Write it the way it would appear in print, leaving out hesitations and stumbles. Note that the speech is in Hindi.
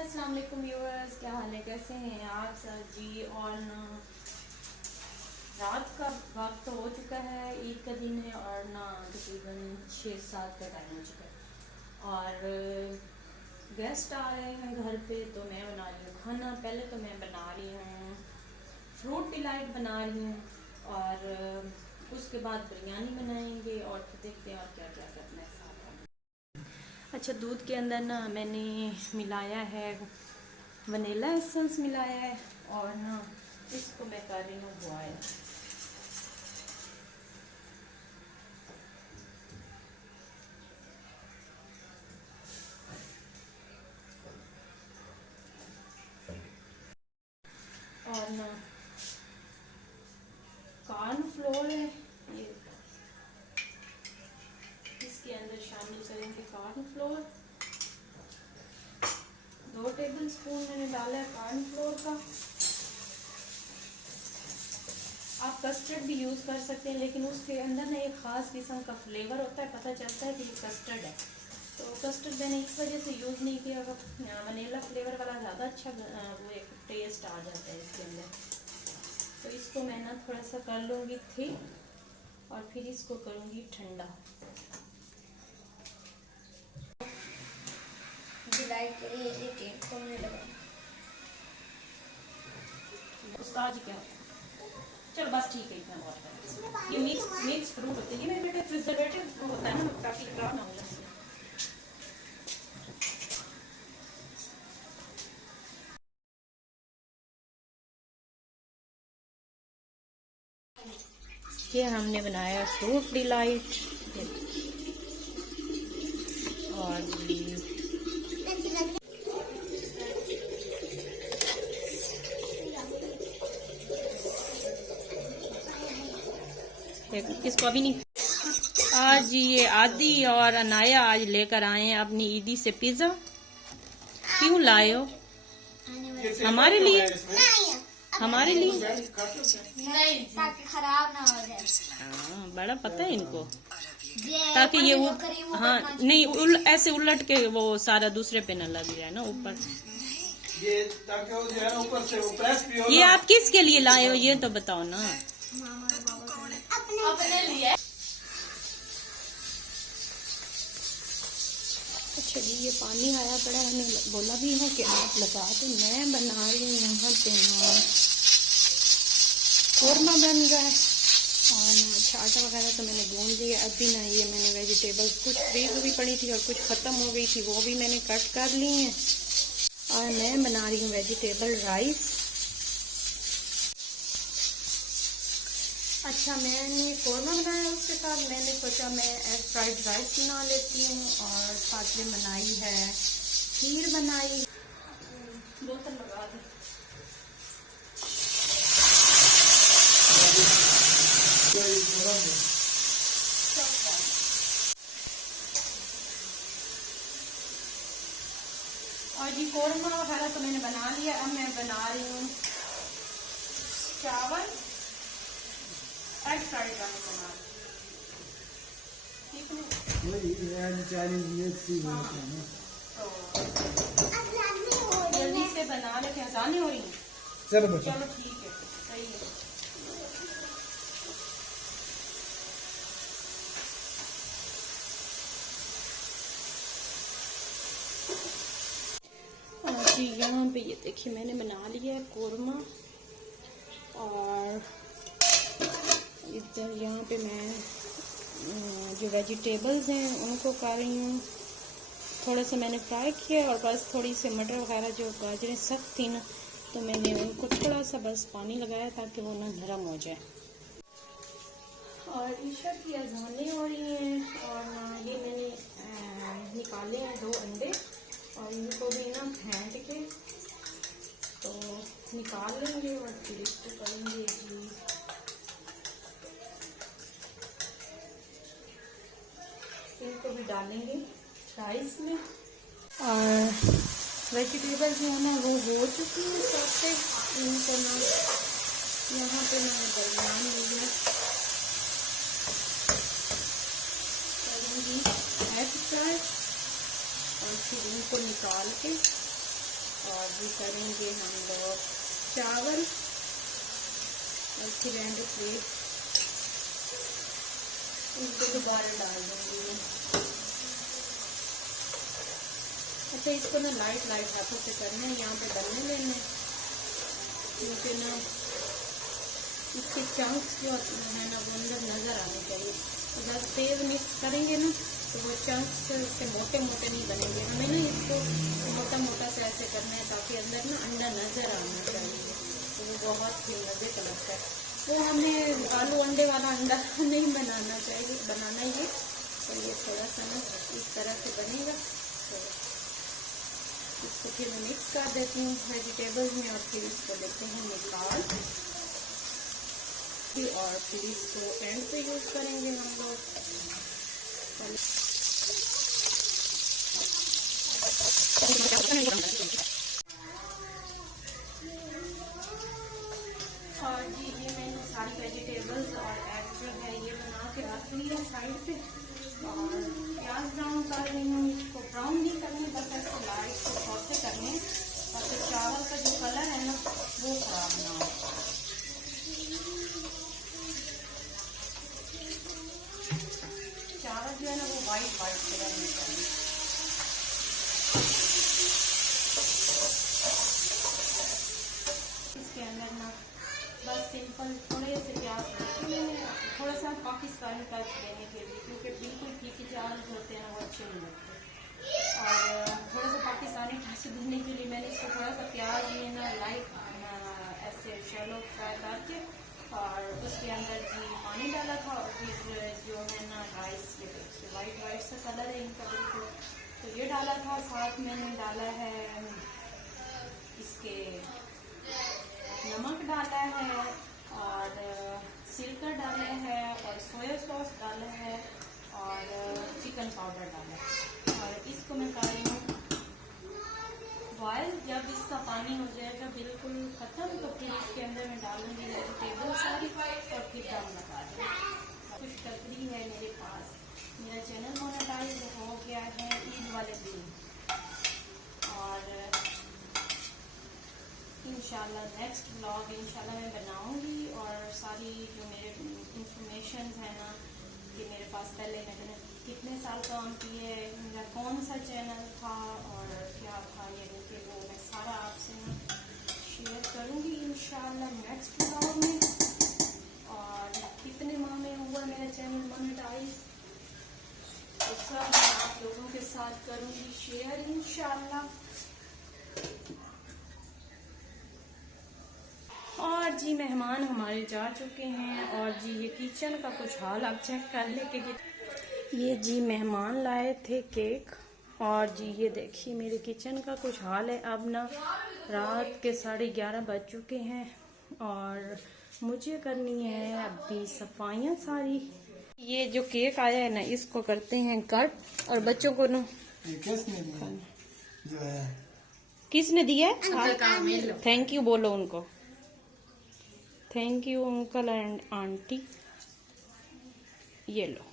अस्सलाम वालेकुम व्यूअर्स, क्या हाल है, कैसे हैं आप सब जी। और ना रात का वक्त तो हो चुका है, ईद का दिन है और ना तकरीबन 6-7 का टाइम हो चुका है और गेस्ट आ रहे हैं घर पे, तो मैं बना रही हूँ खाना। पहले तो मैं बना रही हूँ फ्रूट डिलाइट बना रही हूँ और उसके बाद बिरयानी बनाएंगे और फिर देखते हैं और क्या क्या करना है साथ। अच्छा, दूध के अंदर ना मैंने मिलाया है वनीला एसेंस मिलाया है और ना इसको मैं कर रही हूँ बॉयल। और ना कॉर्न फ्लोर है ये, इसके अंदर शामिल करेंगे कॉर्न फ्लोर। 2 टेबल स्पून मैंने डाला है कॉर्न फ्लोर का। आप कस्टर्ड भी यूज़ कर सकते हैं, लेकिन उसके अंदर ना एक ख़ास किस्म का फ्लेवर होता है, पता चलता है कि ये कस्टर्ड है। तो कस्टर्ड मैंने इस वजह से यूज़ नहीं किया। वनीला फ्लेवर वाला ज़्यादा अच्छा वो एक टेस्ट आ जाता है इसके अंदर। तो इसको मैं ना थोड़ा सा कर लूँगी थिक और फिर इसको करूँगी ठंडा। उस्ताद जी क्या होता है, चलो बस ठीक है, इतना बहुत है। ये मिक्स फ्रूट होते हैं, ये मेरे बेटे प्रिजर्वेटिव होता है ना, काफ़ी खराब ना हो जाए। ये हमने बनाया फ्रूट डिलाइट और इसको अभी नहीं। आज ये आदि और अनाया आज लेकर आए हैं अपनी ईदी से पिज्जा। क्यों लाए हो? हमारे लिए? हमारे लिए नहीं, ताकि खराब ना हो जाए। हाँ, बड़ा पता है इनको, ताकि ये हाँ नहीं ऐसे उलट के वो सारा दूसरे पे न लग जाए ना ऊपर। ये ताकि वो जो है ना ऊपर से वो प्रेस भी हो। ये आप किसके लिए लाए हो ये तो बताओ ना। अपने लिए। अच्छा जी, ये पानी आया पड़ा, हमें बोला भी है कि आप लगा दो। मैं बना रही हूँ यहाँ पे ना कौरमा बन रहा है और ना अच्छा आटा वगैरह तो मैंने गूंद लिया। अभी ना ये मैंने वेजिटेबल्स कुछ फ्रीज हुई पड़ी थी और कुछ ख़त्म हो गई थी, वो भी मैंने कट कर ली हैं और मैं बना रही हूँ वेजिटेबल राइस। अच्छा, मैंने कौरमा बनाया, उसके साथ मैंने सोचा मैं एग फ्राइड राइस बना लेती हूँ और साथ में बनाई है खीर बनाई। बोतल लगा दी। और जी कौरमा वगैरह तो मैंने बना लिया। अब मैं बना रही हूँ चावल एग फ्राइड राइस बना रही हूँ, ठीक है। जल्दी से बना लेते हैं, आसानी हो रही है। चलो ठीक है, सही है। जी यहाँ पे ये देखिए मैंने बना लिया है कौरमा और इधर यहाँ पे मैं जो वेजिटेबल्स हैं उनको कर रही हूँ। थोड़ा सा मैंने फ्राई किया और बस थोड़ी सी मटर वगैरह जो गाजरें सख्त थी ना, तो मैंने उनको थोड़ा सा बस पानी लगाया ताकि वो ना नरम हो जाए। और ईशा की अज़ानें हो रही हैं और ना ये मैंने निकाले हैं 2 अंडे और इनको भी ना फेंट के तो निकाल लेंगे और फिर इसको करेंगे जी इनको भी डालेंगे राइस में। और वेजिटेबल जो है ना वो हो चुकी है सबसे। इनको ना यहाँ पे मैं बर्तन लिए करूँगी एग फ्राई और फिर इनको निकाल के और भी करेंगे हम लोग चावल। ऐसे रहने प्लेट इसको दोबारा डाल दूंगी। अच्छा, इसको ना लाइट हाथों से करना है, यहाँ पे डालने लेने, क्योंकि ना इसके चंक्स जो है ना वो अंदर नज़र आने चाहिए। तो जब तेज़ मिक्स करेंगे ना तो वो चंक्स से मोटे मोटे नहीं बनेंगे। हमें ना इसको मोटा मोटा से ऐसे करना है ताकि अंदर ना अंडा नज़र आना चाहिए, तो वो बहुत ही मज़े का लगता है। वो हमें आलू अंडे वाला अंडा नहीं बनाना चाहिए, बनाना ही है। तो ये थोड़ा सा ना इस तरह से बनेगा। तो इसको फिर मैं मिक्स कर देती हूँ वेजिटेबल्स में और फिर इसको देते हैं निकाल, और फिर इसको एंड पे यूज़ करेंगे हम लोग। और जी ये मैंने सारी वेजिटेबल्स और एग जो है ये बना के रख ली है साइड पे, और प्याज ब्राउन कर रही हूँ। इसको ब्राउन नहीं करनी, बस ऐसे लाइट से सौते करने, और फिर चावल का जो कलर है ना वो खराब ना हो। चावल जो है ना वो वाइट कलर में चाहिए। इसके अंदर ना बस सिंपल थोड़े से प्याज थोड़ा सा पाकिस्तानी टच देने के लिए, क्योंकि बिल्कुल फीके चावल जो होते हैं ना वो अच्छे नहीं लगते। और थोड़ा सा पाकिस्तानी टच देने के लिए मैंने इसको थोड़ा सा प्याज में ना लाइट ऐसे शैलो फ्राई करके, और उसके अंदर भी पानी डाला था, और फिर जो है ना राइस के वाइट सा कलर है इनका बिल्कुल, तो ये डाला था। साथ मैंने डाला है इसके नमक डाला है, और सिरका डाला है, और सोया सॉस डाला है, और चिकन पाउडर डाला है। और इसको मैं कर रही हूँ बॉयल। जब इसका पानी हो जाएगा बिल्कुल ख़त्म, तो फिर इसके अंदर मैं डालूंगी वेजिटेबल सारी, और फिर दम लगा दूँगी। कुछ टकरी है मेरे पास, मेरा चैनल मोनेटाइज हो गया है ईद वाले दिन, और इंशाल्लाह नेक्स्ट व्लॉग इंशाल्लाह मैं बनाऊंगी। और सारी जो मेरे इंफॉर्मेशन है ना कि मेरे पास पहले मैंने कितने साल काम किए, मेरा कौन सा चैनल था और क्या था, ये कि वो मैं सारा आपसे शेयर करूंगी इंशाल्लाह नेक्स्ट व्लॉग में। और कितने माह में हुआ मेरा चैनल मोनेटाइज, तो सब मैं आप लोगों के साथ करूंगी शेयर इंशाल्लाह। और जी मेहमान हमारे जा चुके हैं, और जी ये किचन का कुछ हाल आप चेक कर ले कि ये जी मेहमान लाए थे केक, और जी ये देखिए मेरे किचन का कुछ हाल है। अब ना रात के 11:30 बज चुके हैं, और मुझे करनी है अभी सफाइयाँ सारी। ये जो केक आया है ना इसको करते हैं कट, और बच्चों को ना किसने दिया? थैंक यू बोलो उनको, thank you uncle and aunty. ये लो।